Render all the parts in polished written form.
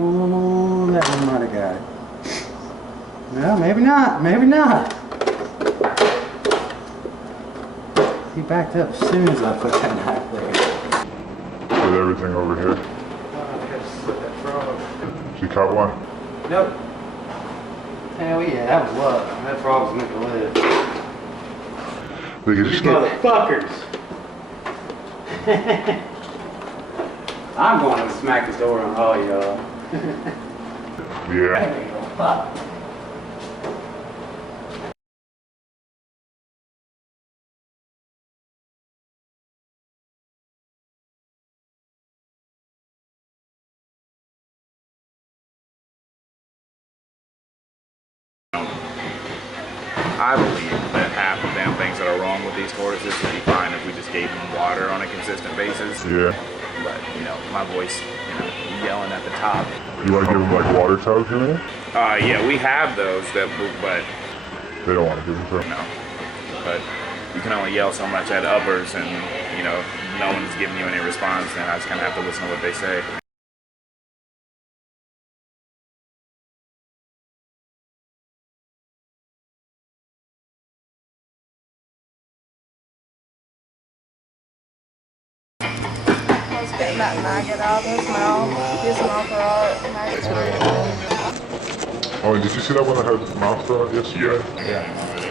Oh, that one might have got it. No, maybe not. Maybe not. He backed up as soon as I put that knife there. With everything over here. Oh, I gotta slip that frog. She caught one? Nope. Hell yeah, that was luck. That frog's meant to live. They could just get... Motherfuckers! I'm going to smack the door on all y'all. Yeah. I believe that half the damn things that are wrong with these tortoises would be fine if we just gave them water on a consistent basis. Yeah. But, you know, my voice, you know, yelling at the top. You want to give them like water tubs, you mean? Yeah, we have those, but... They don't want to give them to them. No. But you can only yell so much at uppers and, you know, no one's giving you any response, and I just kind of have to listen to what they say. Getting that maggot out of his mouth. His mouth are all maggots. Oh, did you see that one that had mouth on it yesterday? Yeah.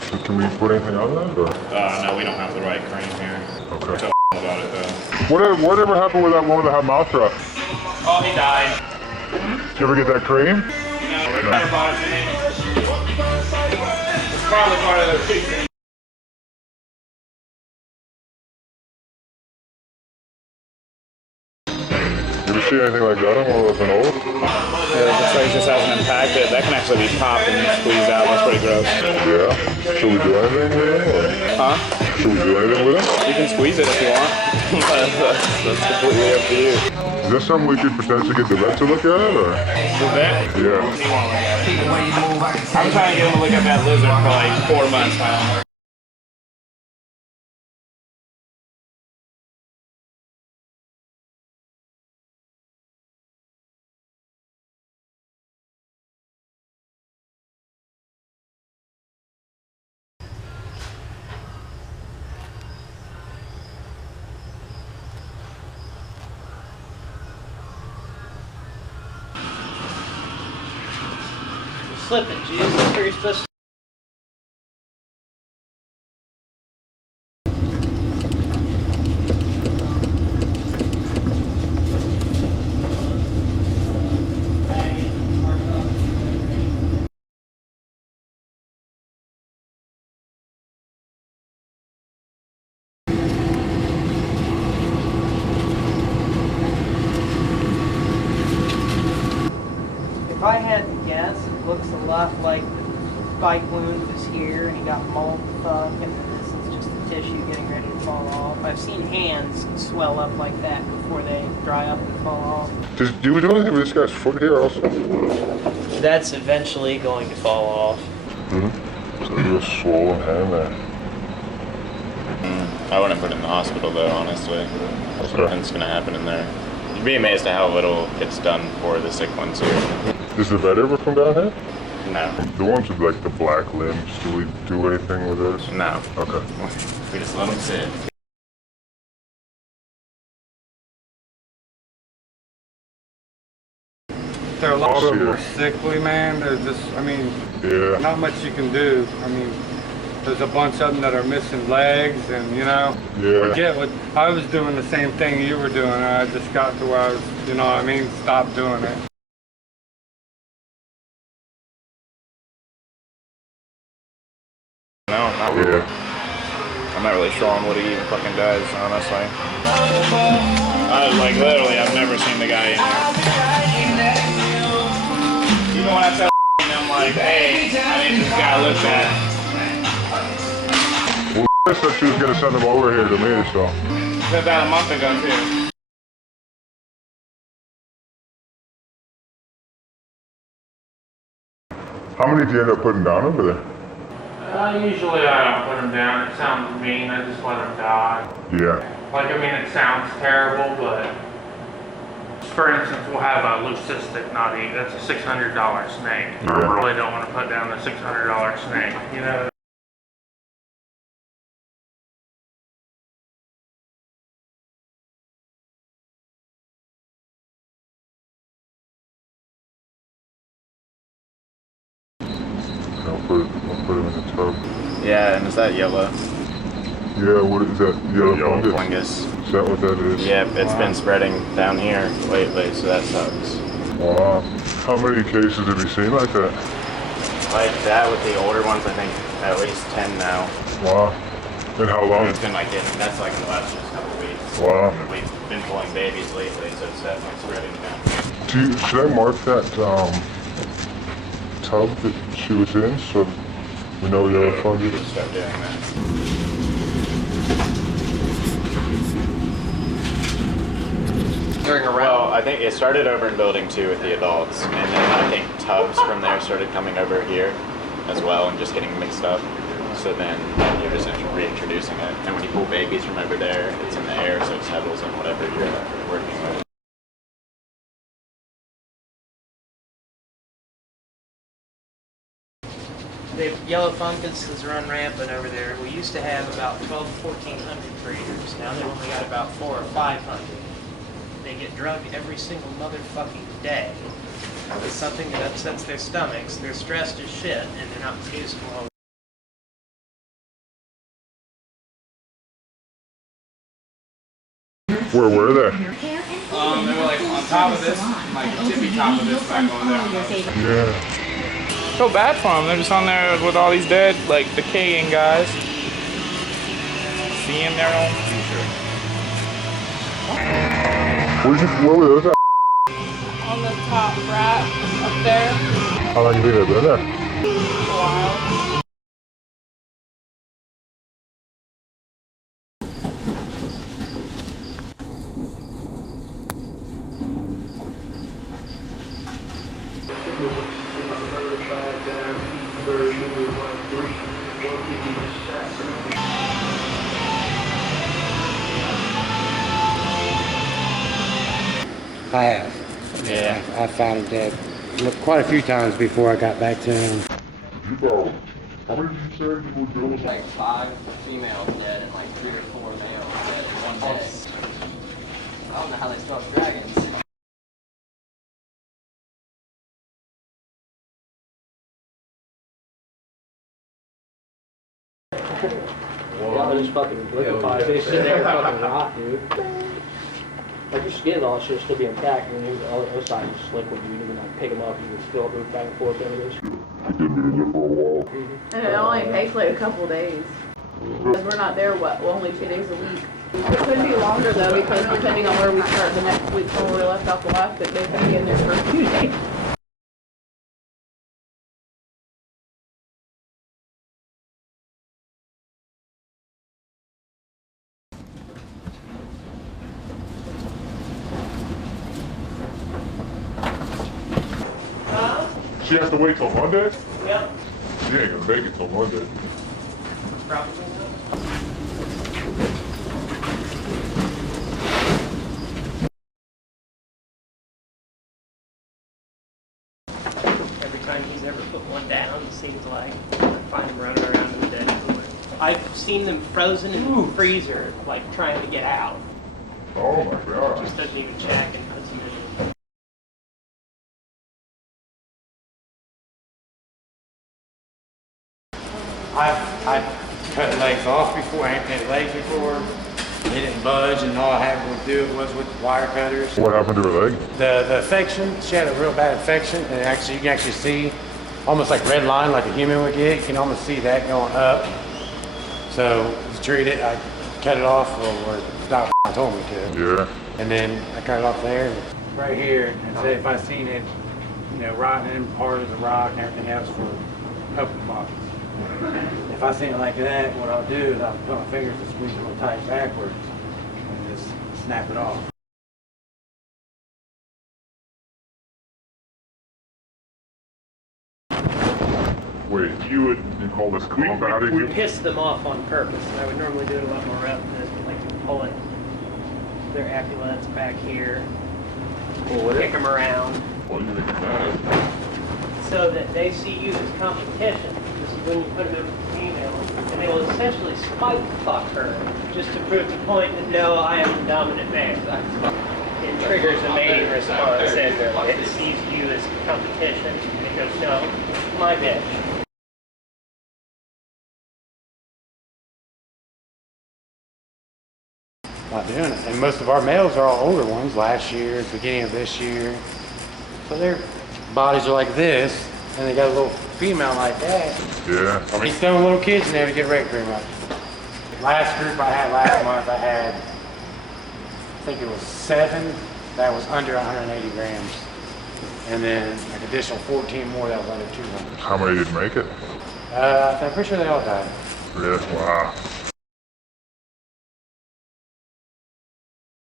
So can we put anything on that, or? No, we don't have the right crane here. Okay. So about it, though. Whatever happened with that one that had mouth drop? Oh, he died. Did you ever get that cream? No, they never bought it to me. It's probably part of the reason. You ever see anything like that on one of those anoles? Yeah, the tray just hasn't impacted. That can actually be popped and squeezed out. That's pretty gross. Yeah. Should we do anything with it? Or? Huh? Should we do anything with it? You can squeeze it if you want. That's completely up to you. Is that something we could potentially get the vet to look at it, or? The vet? Yeah. He won't look at it. I'm trying to get him to look at that lizard for like 4 months now. Slipping, Jesus. That's where you're supposed to. If I had to guess, it looks a lot like the bite wound was here and he got mold fuck, and this is just the tissue getting ready to fall off. I've seen hands swell up like that before they dry up and fall off. Do we do anything with this guy's foot here also? That's eventually going to fall off. Mm-hmm. So there's a swollen hand there. I wouldn't put it in the hospital though, honestly. Something's gonna happen in there. You'd be amazed at how little gets done for the sick ones here. Does the vet ever come down here? No. The ones with like the black limbs, do we do anything with those? No. Okay. We just let them sit. They're a lot more sickly, man. They're just, I mean, Yeah. not much you can do. I mean, there's a bunch of them that are missing legs, and you know, Yeah. forget what I was doing. The same thing you were doing. I just got to where I was, you know what I mean, stopped doing it. No, not really. I'm not really sure on what he even fucking does, honestly. Like, literally, I've never seen the guy in here. Even when I tell him, like, hey, I need this guy looked at. Well, I said she was gonna send him over here to me, so. Said that a month ago, too. How many do you end up putting down over there? Usually I don't put them down. It sounds mean. I just let them die. Yeah. Like, I mean, it sounds terrible, but For instance, we'll have a leucistic naughty. That's a $600 snake. I really don't want to put down the $600 snake, you know? I'll put him in the tub. Yeah, and is that yellow? Yeah, what is that? Yellow fungus? Fungus. Is that what that is? Yep, it's been spreading down here lately, so that sucks. Wow. How many cases have you seen like that? Like that with the older ones, I think at least 10 now. Wow. And how long? It's been like that's like in the last just couple of weeks. Wow. We've been pulling babies lately, so it's definitely spreading down. Should I mark that tub that she was in so we know yellow fungus? Just start doing that. Well, I think it started over in building 2 with the adults, and then I think tubs from there started coming over here as well and just getting mixed up. So then you're just reintroducing it. And when you pull babies from over there, it's in the air, so it settles in whatever you're working with. The yellow funguses run rampant over there. We used to have about 12 to 1,400 breeders. Now they've only got about 400 or 500. They get drugged every single motherfucking day. It's something that upsets their stomachs. They're stressed as shit, and they're not producing well. Where were they? They were like on top of this, like the tippy top of this back over there. Yeah. So bad for them. They're just on there with all these dead, like decaying guys, seeing their own future. Where were those at? On the top right up there. How long have you been there? A while. I have. Yeah. I found him dead quite a few times before I got back to him. How many did you say you were doing? Like 5 females dead and like 3 or 4 males dead in one day. I don't know how they start dragons. Y'all just fucking liquefied. They sit there and fucking rot, dude. Like your skin, all that shit still be intact, and then the other side is just liquid. You can like pick them up, you can still move back and forth into this. And it only takes like a couple days. Because we're not there, only 2 days a week. It could be longer though, because depending on where we start the next week when we left off the last week, they could be in there for Tuesday. She has to wait till Monday? Yep, She ain't gonna make it till Monday. probably not. Every time he's ever put one down, it seems like I find him running around in the dead cooler. I've seen them frozen in the freezer, like trying to get out. Oh my god. Just doesn't even check and puts them in. I cut legs off before, I amputated legs before. They didn't budge, and all I had to do it was with wire cutters. What happened to her leg? The infection, she had a real bad infection, and actually you can actually see almost like red line like a human would get. You can almost see that going up. So to treat it, I cut it off, or the doctor told me to. Yeah. And then I cut it off there, right here, and say if I seen it, rotting in part of the rock and everything else for a couple of months. If I see it like that, what I'll do is I'll put my fingers and squeeze it real tight backwards and just snap it off. Wait, you call this combating? We piss them off on purpose, and I would normally do it a lot more often, like pulling their epaulets back here. kick them around, What do you think of that? so that they see you as competition. This is when you put them in with the female, and they will essentially spike fuck her just to prove the point that no, I am the dominant male. It triggers a mating response, and it sees you as competition. It goes, no, my bitch. Not doing it. And most of our males are all older ones, last year, beginning of this year. So their bodies are like this, and they got a little female like that. Yeah, I mean, He's throwing little kids in there to get wrecked pretty much. Last group I had last month, I had, I think it was 7 that was under 180 grams. And then an additional 14 more that was under 200. how many did make it? I'm pretty sure they all died. Yeah, wow.